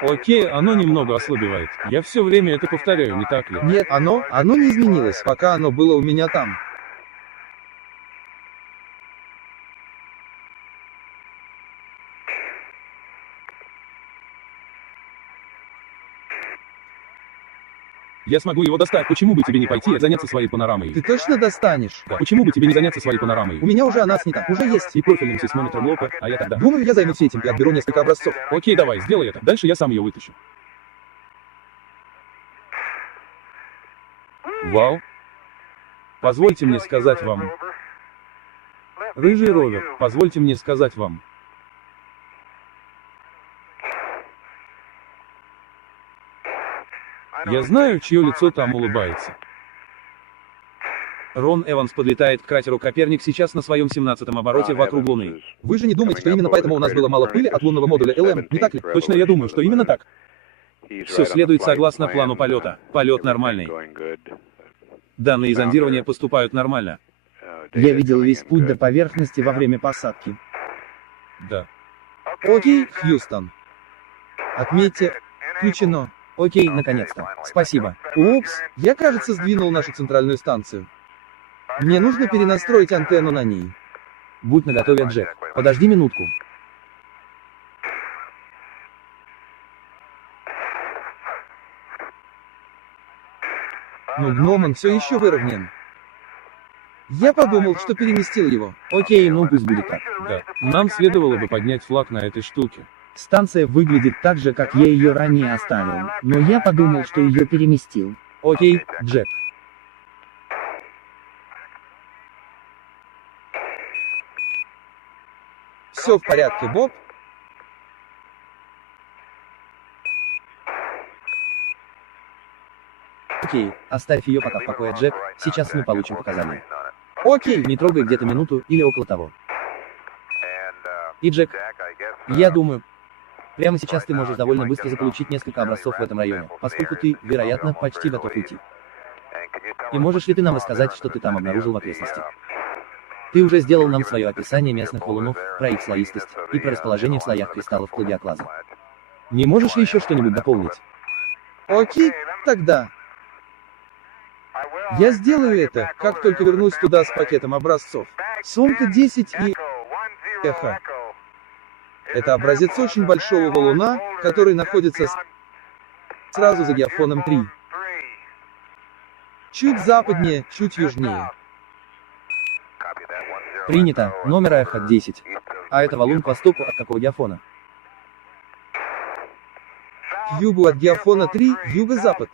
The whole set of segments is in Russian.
Окей, оно немного ослабевает. Я все время это повторяю, не так ли? Нет, оно не изменилось, пока оно было у меня там. Я смогу его достать. Почему бы тебе не пойти и заняться своей панорамой? Ты точно достанешь? Да. Почему бы тебе не заняться своей панорамой? У меня уже она снята, уже есть. И профильным сейсмометром Лока, а я тогда. Думаю, я займусь этим и отберу несколько образцов. Окей, давай, сделай это. Дальше я сам ее вытащу. Вау. Позвольте мне сказать вам. Рыжий ровер, позвольте мне сказать вам. Я знаю, чье лицо там улыбается. Рон Эванс подлетает к кратеру Коперник сейчас на своем 17-м обороте вокруг Луны. Вы же не думаете, что именно поэтому у нас было мало пыли от лунного модуля ЛМ, не так ли? Точно, я думаю, что именно так. Все следует согласно плану полета. Полет нормальный. Данные зондирования поступают нормально. Я видел весь путь до поверхности во время посадки. Да. Окей, Хьюстон. Отметьте, включено. Окей, наконец-то. Спасибо. Упс, я, кажется, сдвинул нашу центральную станцию. Мне нужно перенастроить антенну на ней. Будь наготове, Джек. Подожди минутку. Но гном все еще выровнен. Я подумал, что переместил его. Окей, ну пусть будет так. Да. Нам следовало бы поднять флаг на этой штуке. Станция выглядит так же, как я ее ранее оставил, но я подумал, что ее переместил. Окей, Джек. Все в порядке, Боб? Окей, оставь ее пока в покое, Джек. Сейчас мы получим показания. Окей. Не трогай где-то минуту или около того. И Джек, я думаю, прямо сейчас ты можешь довольно быстро заполучить несколько образцов в этом районе, поскольку ты, вероятно, почти готов уйти. И можешь ли ты нам рассказать, что ты там обнаружил в окрестностях? Ты уже сделал нам свое описание местных валунов, про их слоистость и про расположение в слоях кристаллов плагиоклаза. Не можешь ли еще что-нибудь дополнить? Окей, тогда. Я сделаю это, как только вернусь туда с пакетом образцов. Сумка 10 и... Эхо. Это образец очень большого валуна, который находится сразу за Геофоном 3. Чуть западнее, чуть южнее. Принято. Номер эхо 10. А это валун к востоку от какого Геофона? К югу от Геофона 3, юго-запад.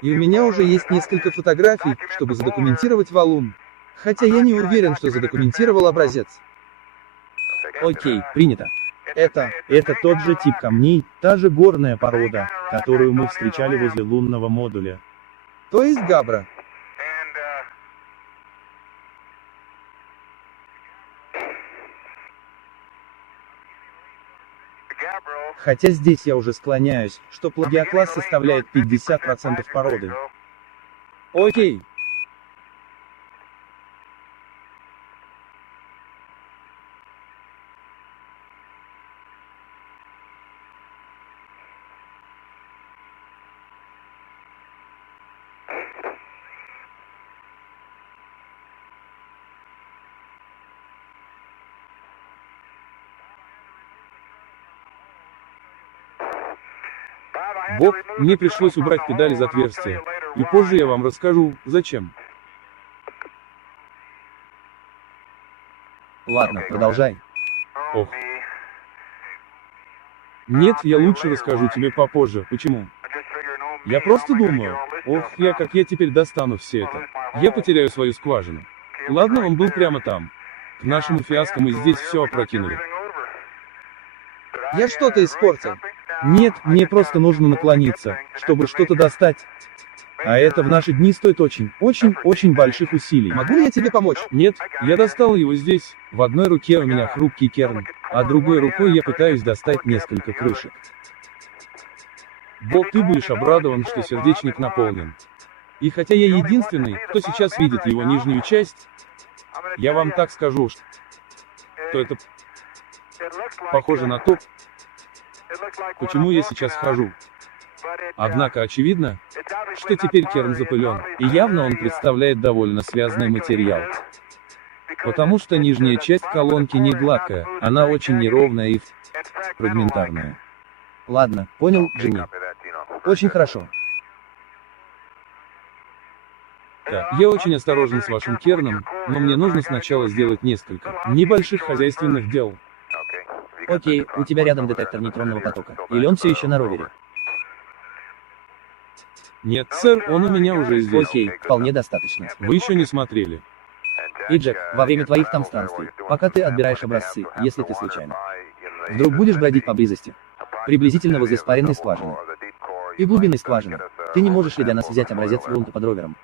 И у меня уже есть несколько фотографий, чтобы задокументировать валун. Хотя я не уверен, что задокументировал образец. Окей, принято. Это тот же тип камней, та же горная порода, которую мы встречали возле лунного модуля. То есть Габра. Хотя здесь я уже склоняюсь, что плагиоклаз составляет 50% породы. Окей. Боб, мне пришлось убрать педаль из отверстия. И позже я вам расскажу, зачем. Ладно, продолжай. Ох. Нет, я лучше расскажу тебе попозже. Почему? Я просто думаю, ох, как я теперь достану все это. Я потеряю свою скважину. Ладно, он был прямо там. К нашему фиаско мы здесь все опрокинули. Я что-то испортил. Нет, мне просто нужно наклониться, чтобы что-то достать. А это в наши дни стоит очень больших усилий. Могу ли я тебе помочь? Нет, я достал его здесь. В одной руке у меня хрупкий керн, а другой рукой я пытаюсь достать несколько крышек. Боб, ты будешь обрадован, что сердечник наполнен. И хотя я единственный, кто сейчас видит его нижнюю часть, я вам так скажу, что это похоже на то, почему я сейчас хожу. Однако очевидно, что теперь керн запылен, и явно он представляет довольно связанный материал. Потому что нижняя часть колонки не гладкая, она очень неровная и фрагментарная. Ладно, понял, Джимми. Очень хорошо. Да, я очень осторожен с вашим керном, но мне нужно сначала сделать несколько небольших хозяйственных дел. Окей, у тебя рядом детектор нейтронного потока. Или он все еще на ровере? Нет, сэр, он у меня уже здесь. Окей, вполне достаточно. Вы еще не смотрели. И Джек, во время твоих там странствий, пока ты отбираешь образцы, если ты случайно вдруг будешь бродить поблизости, приблизительно возле спаренной скважины и глубинной скважины, ты не можешь ли для нас взять образец грунта под ровером?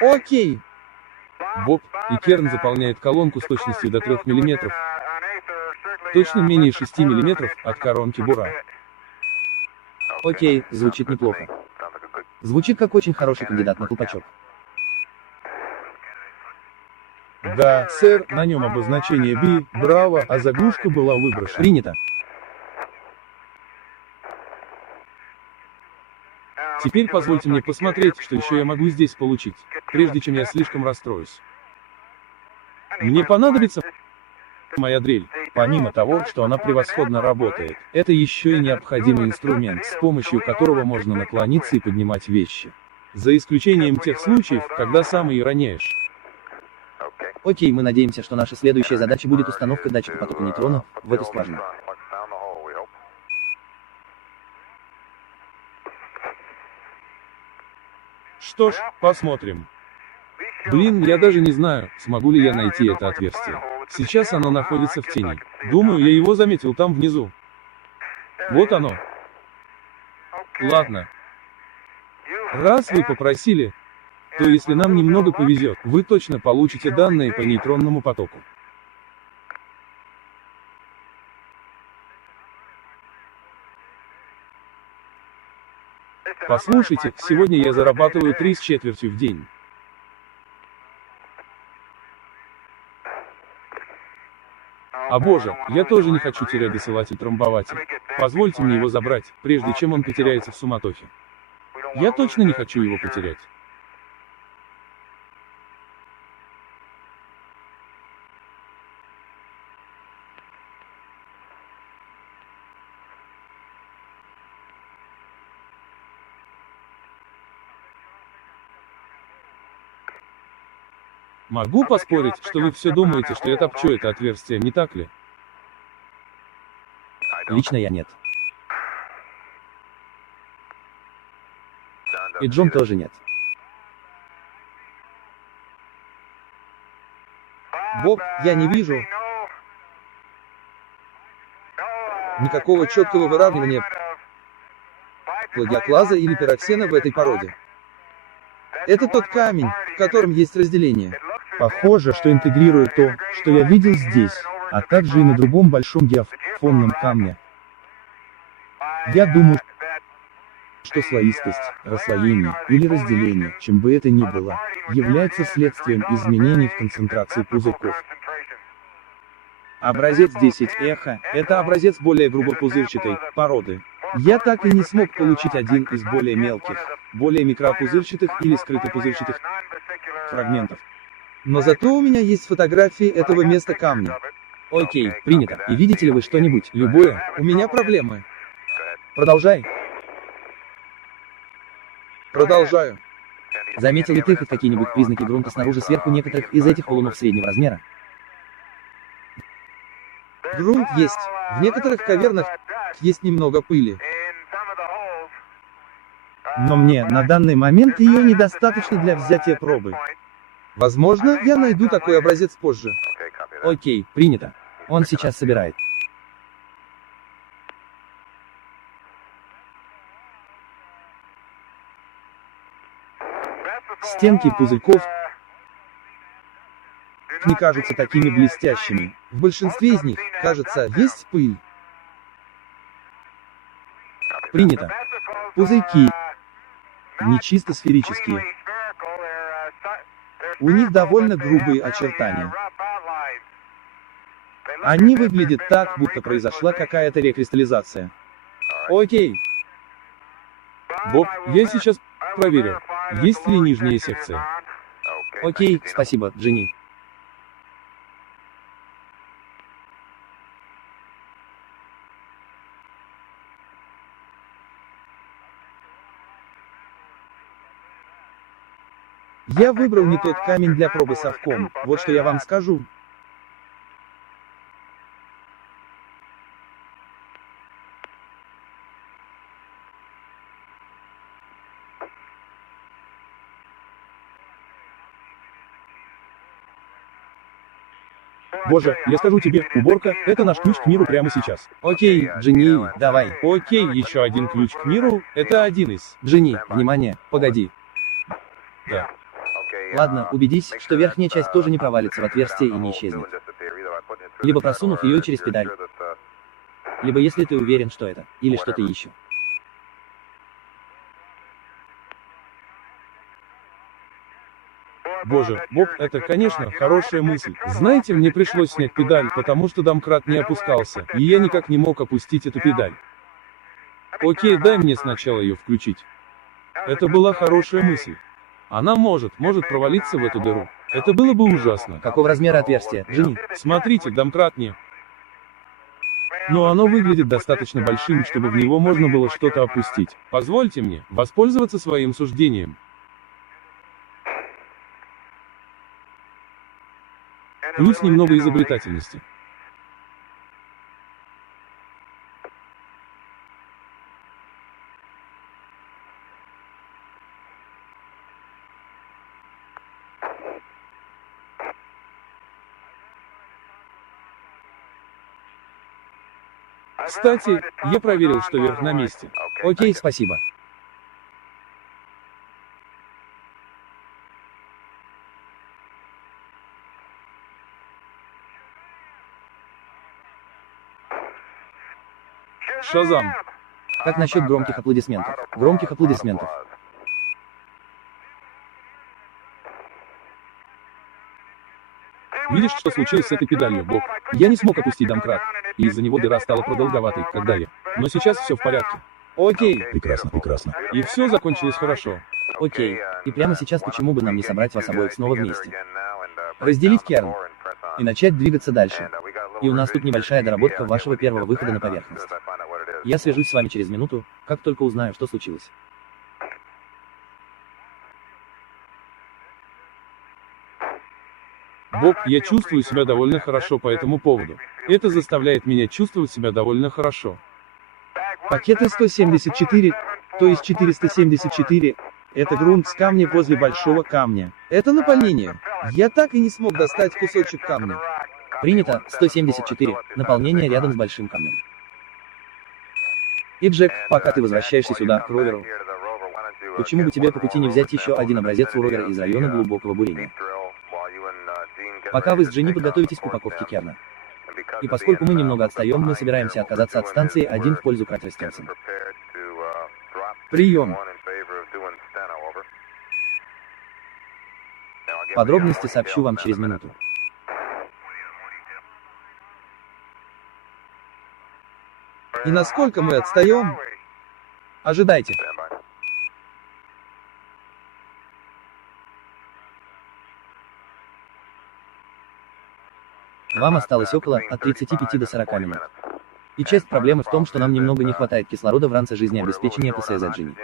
Окей. Боб, и керн заполняет колонку с точностью до 3 мм. Точно менее 6 мм от коронки бура. Окей, звучит неплохо. Звучит как очень хороший кандидат на колпачок. Да, сэр, на нем обозначение B, браво, а заглушка была выброшена. Принято. Теперь позвольте мне посмотреть, что еще я могу здесь получить, прежде чем я слишком расстроюсь. Мне понадобится моя дрель. Помимо того, что она превосходно работает, это еще и необходимый инструмент, с помощью которого можно наклониться и поднимать вещи. За исключением тех случаев, когда сам ее роняешь. Окей, мы надеемся, что наша следующая задача будет установка датчика потока нейтронов в эту скважину. Что ж, посмотрим. Блин, я даже не знаю, смогу ли я найти это отверстие. Сейчас оно находится в тени. Думаю, я его заметил там внизу. Вот оно. Ладно. Раз вы попросили, то если нам немного повезет, вы точно получите данные по нейтронному потоку. Послушайте, сегодня я зарабатываю 3/4 в день. А боже, я тоже не хочу терять досылатель-трамбователь. Позвольте мне его забрать, прежде чем он потеряется в суматохе. Я точно не хочу его потерять. Могу поспорить, что вы все думаете, что я топчу это отверстие, не так ли? Лично я нет. И Джон тоже нет. Боб, я не вижу никакого четкого выравнивания плагиоклаза или пироксена в этой породе. Это тот камень, в котором есть разделение. Похоже, что интегрирует то, что я видел здесь, а также и на другом большом диафонном камне. Я думаю, что слоистость, расслоение или разделение, чем бы это ни было, является следствием изменений в концентрации пузырьков. Образец 10 эхо – это образец более грубопузырчатой породы. Я так и не смог получить один из более мелких, более микропузырчатых или скрытопузырчатых фрагментов. Но зато у меня есть фотографии этого места камня. Окей, принято. И видите ли вы что-нибудь? Любое. У меня проблемы. Продолжай. Продолжаю. Заметил ли ты хоть какие-нибудь признаки грунта снаружи сверху некоторых из этих валунов среднего размера? Грунт есть. В некоторых кавернах есть немного пыли. Но мне на данный момент ее недостаточно для взятия пробы. Возможно, я найду такой образец позже. Окей, принято. Он сейчас собирает. Стенки пузырьков не кажутся такими блестящими. В большинстве из них, кажется, есть пыль. Принято. Пузырьки не чисто сферические. У них довольно грубые очертания. Они выглядят так, будто произошла какая-то рекристаллизация. Окей. Боб, я сейчас проверю, есть ли нижняя секция. Окей, спасибо, Джинни. Я выбрал не тот камень для пробы совком, вот что я вам скажу. Боже, я скажу тебе, уборка — это наш ключ к миру прямо сейчас. Окей, Джинни, давай. Окей, еще один ключ к миру — это один из. Джинни, внимание, погоди. Да. Ладно, убедись, что верхняя часть тоже не провалится в отверстие и не исчезнет. Либо просунув ее через педаль. Либо если ты уверен, что это, или что-то еще. Боже, Боб, это, конечно, хорошая мысль. Знаете, мне пришлось снять педаль, потому что домкрат не опускался, и я никак не мог опустить эту педаль. Окей, дай мне сначала ее включить. Это была хорошая мысль. Она может провалиться в эту дыру. Это было бы ужасно. Какого размера отверстие, Джинни? Смотрите, домкрат не. Но оно выглядит достаточно большим, чтобы в него можно было что-то опустить. Позвольте мне воспользоваться своим суждением. Плюс немного изобретательности. Кстати, я проверил, что верх на месте. Окей, спасибо. Шазам. Как насчет громких аплодисментов? Громких аплодисментов. Видишь, что случилось с этой педалью, Боб? Я не смог опустить домкрат, и из-за него дыра стала продолговатой, когда я. Но сейчас все в порядке. Окей. Прекрасно, прекрасно. И все закончилось хорошо. Окей. И прямо сейчас почему бы нам не собрать вас обоих снова вместе? Разделить керн. И начать двигаться дальше. И у нас тут небольшая доработка вашего первого выхода на поверхность. Я свяжусь с вами через минуту, как только узнаю, что случилось. Боб, я чувствую себя довольно хорошо по этому поводу. Это заставляет меня чувствовать себя довольно хорошо. Пакеты 174, то есть 474, это грунт с камня возле большого камня. Это наполнение. Я так и не смог достать кусочек камня. Принято, 174, наполнение рядом с большим камнем. И Джек, пока ты возвращаешься сюда, к роверу, почему бы тебе по пути не взять еще один образец у ровера из района глубокого бурения? Пока вы с Джинни подготовитесь к упаковке керна. И поскольку мы немного отстаем, мы собираемся отказаться от станции 1 в пользу кратера Стенсон. Прием. Подробности сообщу вам через минуту. И насколько мы отстаем? Ожидайте. Вам осталось около от 35 до 40 минут. И часть проблемы в том, что нам немного не хватает кислорода в ранце жизнеобеспечения ПСЗ Джинни.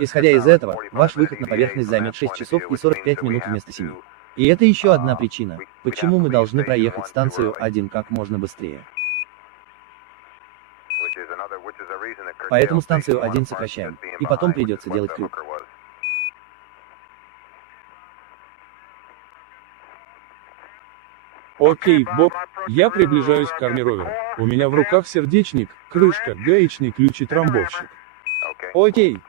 Исходя из этого, ваш выход на поверхность займет 6 часов и 45 минут вместо 7. И это еще одна причина, почему мы должны проехать станцию 1 как можно быстрее. Поэтому станцию 1 сокращаем, и потом придется делать крюк. Окей, Боб, я приближаюсь к корме ровера. У меня в руках сердечник, крышка, гаечный ключ и трамбовщик. Окей.